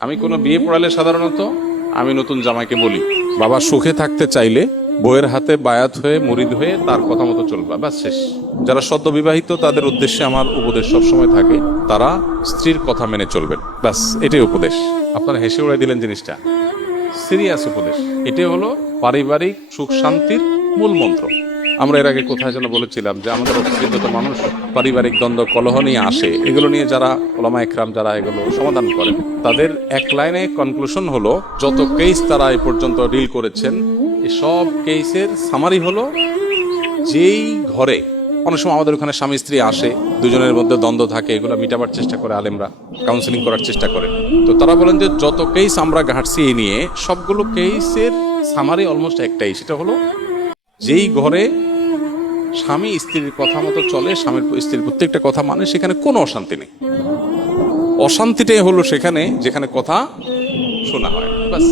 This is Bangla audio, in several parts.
আমি কোনো বিয়ে পড়ালে সাধারণত আমি নতুন জামাইকে বলি, বাবা সুখে থাকতে চাইলে বউয়ের হাতে বায়াত হয়ে মুরিদ হয়ে তার কথা মতো চলবা, ব্যাস শেষ। যারা সদ্য বিবাহিত তাদের উদ্দেশ্যে আমার উপদেশ সবসময় থাকে, তারা স্ত্রীর কথা মেনে চলবেন, ব্যাস এটাই উপদেশ। আপনারা হেসে উড়াই দিলেন জিনিসটা, সিরিয়াস উপদেশ। এটাই হলো পারিবারিক সুখ শান্তির মূল মন্ত্র। আমরা এর আগে কোথায় যেন বলেছিলাম যে আমাদের অস্তিত্ব মানুষ পারিবারিক দ্বন্দ্ব কলহ নিয়ে আসে, এগুলো নিয়ে যারা ওলামা একরাম যারা এগুলো সমাধান করেন, তাদের এক লাইনে কনক্লুশন হলো, যত কেস তারা এ পর্যন্ত ডিল করেছেন এই সব কেসের সামারি হলো, যেই ঘরে অনেক সময় আমাদের ওখানে স্বামী স্ত্রী আসে, দুজনের মধ্যে দ্বন্দ্ব থাকে, এগুলো মিটাবার চেষ্টা করে আলেমরা, কাউন্সিলিং করার চেষ্টা করেন। তো তারা বলেন যে যত কেস আমরা ঘাটছি এই নিয়ে, সবগুলো কেসের সামারি অলমোস্ট একটাই, সেটা হলো যেই ঘরে স্বামী স্ত্রীর কথা মতো চলে, স্বামীর স্ত্রীর প্রত্যেকটা কথা মানে, সেখানে কোনো অশান্তি নেই। অশান্তিটাই হলো সেখানে যেখানে কথা শোনা হয়, বাস।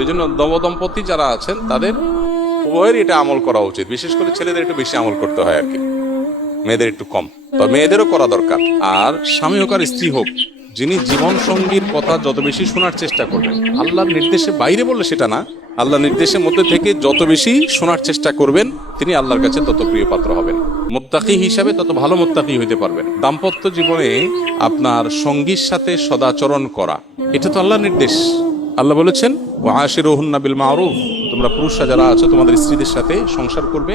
এই জন্য নবদম্পতি যারা আছেন তাদের উভয়ের এটা আমল করা উচিত। বিশেষ করে ছেলেদের একটু বেশি আমল করতে হয় আর কি, মেয়েদের একটু কম, তবে মেয়েদেরও করা দরকার। আর স্বামী হোক আর স্ত্রী হোক, যিনি জীবন সঙ্গীর কথা যত বেশি শোনার চেষ্টা করবেন, আল্লাহর নির্দেশে বাইরে বললে সেটা না, আল্লাহর নির্দেশের মধ্যে থেকে যত বেশি শোনার চেষ্টা করবেন, তিনি আল্লাহর কাছে তত প্রিয় পাত্র হবেন। মুত্তাকি হিসাবে তত ভালো মুত্তাকি হইতে পারবেন। দাম্পত্য জীবনে আপনার সঙ্গীর সাথে সদাচরণ করা, এটা তো আল্লাহর নির্দেশ। আল্লাহ বলেছেন, ওয়াশিরুহুন্না বিল মারুফ, তোমরা পুরুষরা যারা আছো তোমাদের স্ত্রীদের সাথে সংসার করবে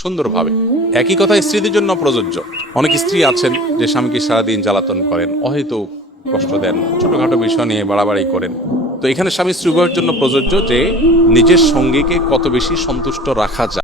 সুন্দরভাবে। একই কথা স্ত্রীদের জন্য প্রযোজ্য। অনেক স্ত্রী আছেন যে স্বামীকে সারাদিন জ্বালাতন করেন, অহেতুক কষ্ট দেন, ছোটখাটো বিষয় নিয়ে বাড়াবাড়ি করেন। তো এখানে স্বামী স্ত্রী উভয়ের জন্য প্রযোজ্য যে নিজের সঙ্গীকে কত বেশি সন্তুষ্ট রাখা যায়।